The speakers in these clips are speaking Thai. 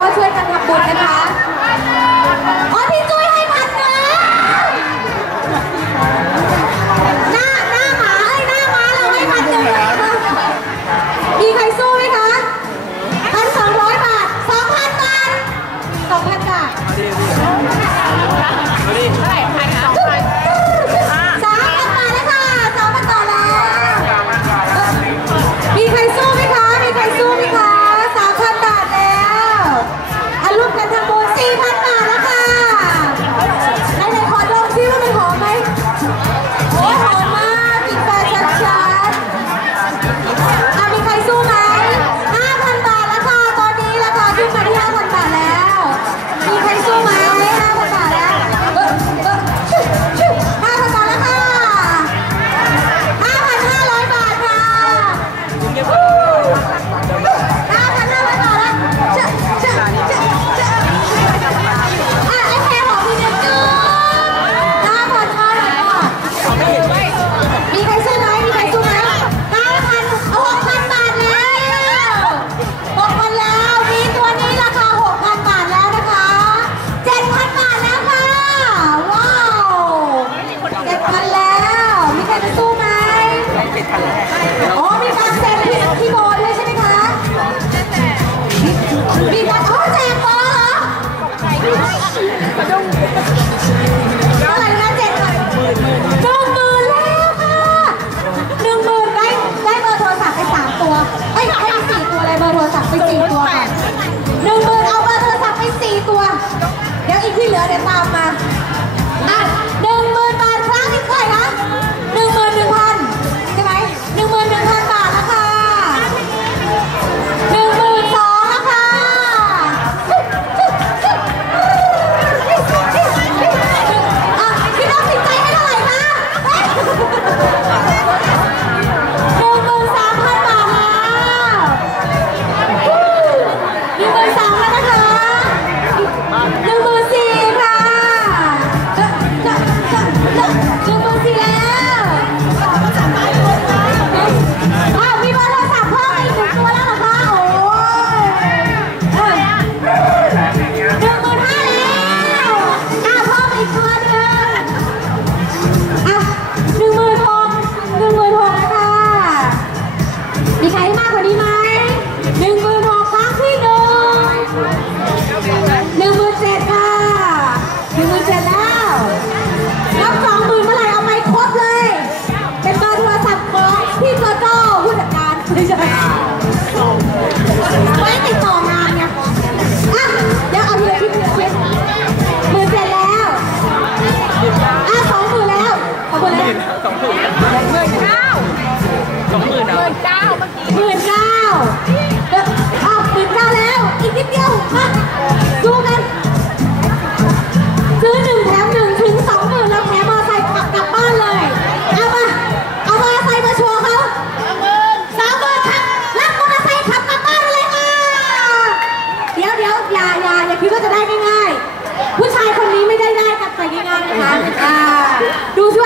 ก็ช่วยกันทำบุญนะคะ ไปต ไม่ติต่องานเนี่อะเดี๋วเอาเงินทีละชิ้นหมื่นเสร็จแล้วอะสองหมื่นแล้วขอบคุณนะสองหมื่นสงหนเก้าสองหมื่นเหรนเก้าเมื่อกี้หมื่นเก้า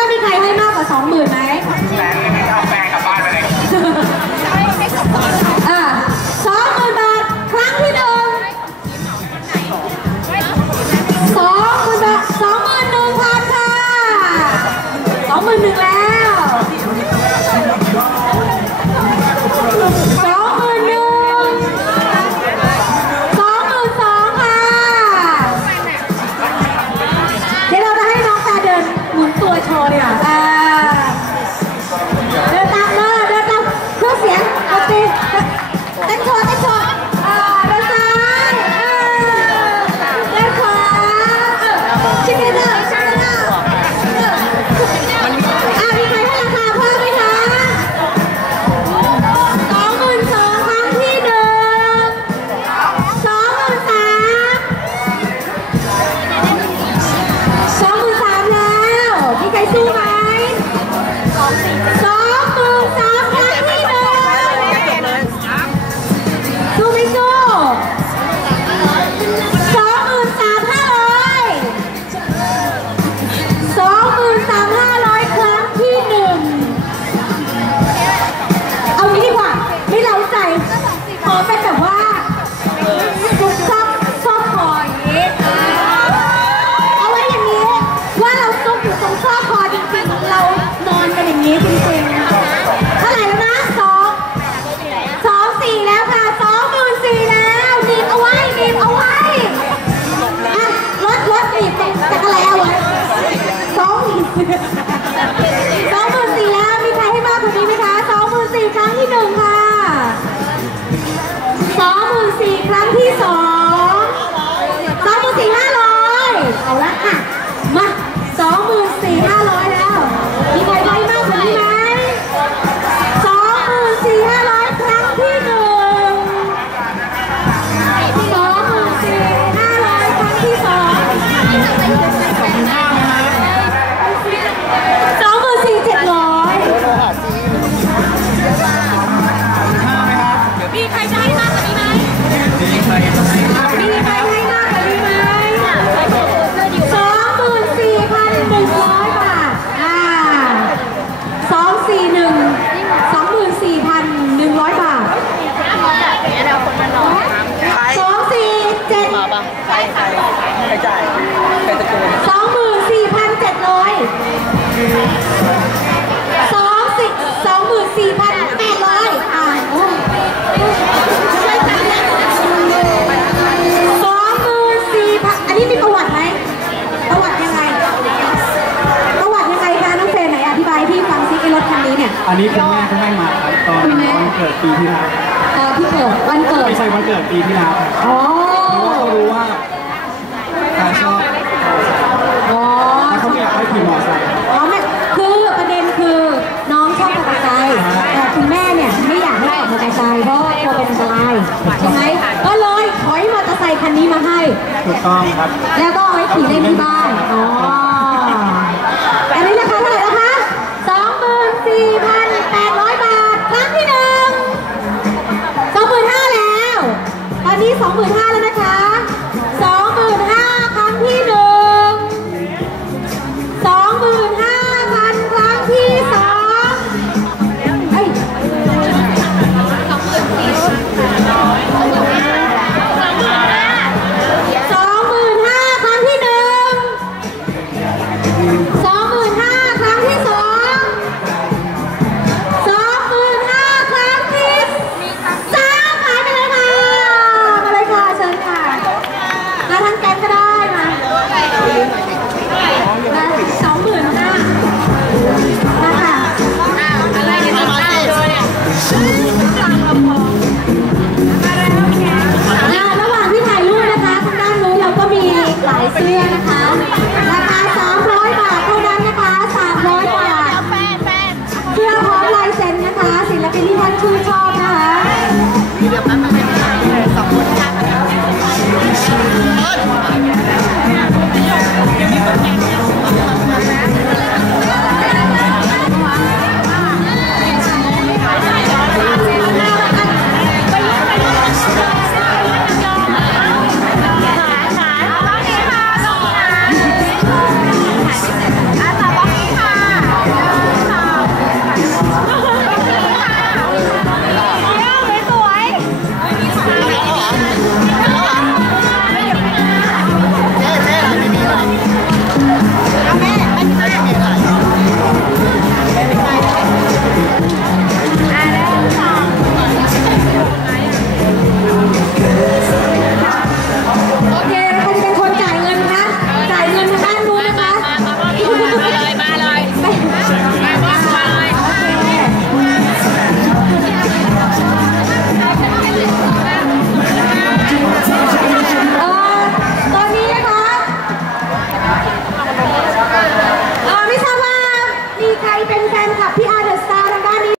ว่มีใครให้มากกว่าสองหมื่นไหม Yeah. อันนี้คุณแม่คุณแม่มาครับตอนคุณแม่ วันเกิดปีที่แล้วเออพี่เกิดวันเกิดไม่ใช่วันเกิดปีที่แล้วครับอ๋อเพราะว่าเขารู้ว่าตาชอบอ๋อแล้วเขาอยากให้ขี่มอเตอร์ไซค์ อ๋อแม่คือประเด็นคือน้องชอบมอเตอร์ไซค์แต่คุณแม่เนี่ยไม่อยากให้ขับมอเตอร์ไซค์เพราะว่ากลัวเป็นอันตรายใช่ไหมก็เลยถอยมอเตอร์ไซค์คันนี้มาให้ ถูกต้องครับ แล้วก็เอาไว้ขี่เล่นที่บ้าน อ๋ออั